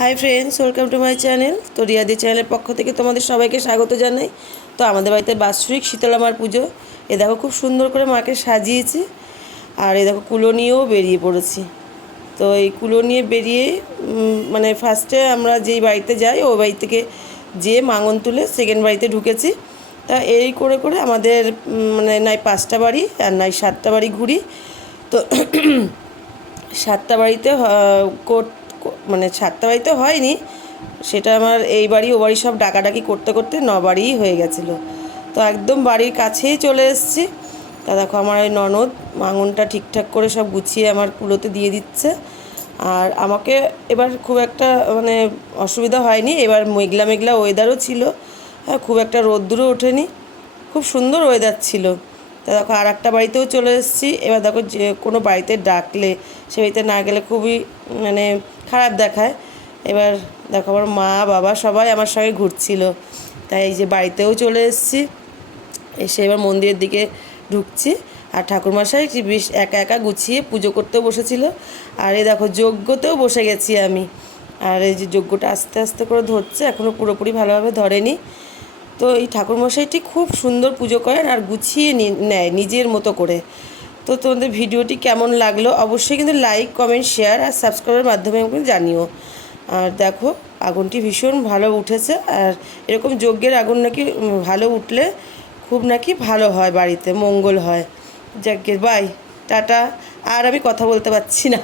Hi friends, welcome to my channel. তো রিয়াদি চ্যানেলের পক্ষ থেকে তোমাদের সবাইকে স্বাগত জানাই। তো আমাদের বাড়িতে বাৎসরিক শীতলা মার পুজো। এ দেখো খুব সুন্দর করে মাকে সাজিয়েছি। আর এ দেখো কুলো নিয়েও বেরিয়ে পড়েছি। তো এই কুলো নিয়ে বেরিয়ে মানে ফার্স্টে আমরা যেই বাড়িতে যাই ওই বাড়ি থেকে যেয়ে মাঙন তুলে সেকেন্ড বাড়িতে ঢুকেছি। তা এই করে করে আমাদের মানে নাই 5টা বাড়ি আর নাই 7টা বাড়ি ঘুরি। তো 7টা বাড়িতে মানে 7টা বাড়িতে হয়নি, সেটা আমার এই বাড়ি ও বাড়ি সব ডাকাডাকি করতে করতে 9 বাড়িই হয়ে গেছিলো। তো একদম বাড়ির কাছেই চলে এসেছি। তা দেখো আমার ওই ননদ মাঙনটা ঠিকঠাক করে সব গুছিয়ে আমার কুলোতে দিয়ে দিচ্ছে। আর আমাকে এবার খুব একটা মানে অসুবিধা হয়নি। এবার মেঘলা মেঘলা ওয়েদারও ছিল, হ্যাঁ, খুব একটা রোদ্দুরও ওঠেনি, খুব সুন্দর ওয়েদার ছিল। তা দেখো আর একটা বাড়িতেও চলে এসেছি। এবার দেখো যে কোনো বাড়িতে ডাকলে সে বাড়িতে না গেলে খুবই মানে খারাপ দেখায়। এবার দেখো আমার মা বাবা সবাই আমার সঙ্গে ঘুরছিল। তাই এই যে বাড়িতেও চলে এসেছি, এসে এবার মন্দিরের দিকে ঢুকছি। আর ঠাকুরমশাই বেশ একা একা গুছিয়ে পুজো করতেও বসেছিল। আর এই দেখো যজ্ঞতেও বসে গেছি আমি। আর এই যে যজ্ঞটা আস্তে আস্তে করে ধরছে, এখনও পুরোপুরি ভালোভাবে ধরেনি। তো এই ঠাকুরমশাইটি খুব সুন্দর পুজো করেন আর গুছিয়ে নেয় নিজের মতো করে। তো তোমাদের ভিডিওটি কেমন লাগলো অবশ্যই কিন্তু লাইক, কমেন্ট, শেয়ার আর সাবস্ক্রাইবের মাধ্যমে আমাকে জানিও। আর দেখো আগুনটি ভীষণ ভালো উঠেছে। আর এরকম যজ্ঞের আগুন নাকি ভালো উঠলে খুব নাকি ভালো হয়, বাড়িতে মঙ্গল হয়। যাকে বাই, টাটা। আর আমি কথা বলতে পারছি না।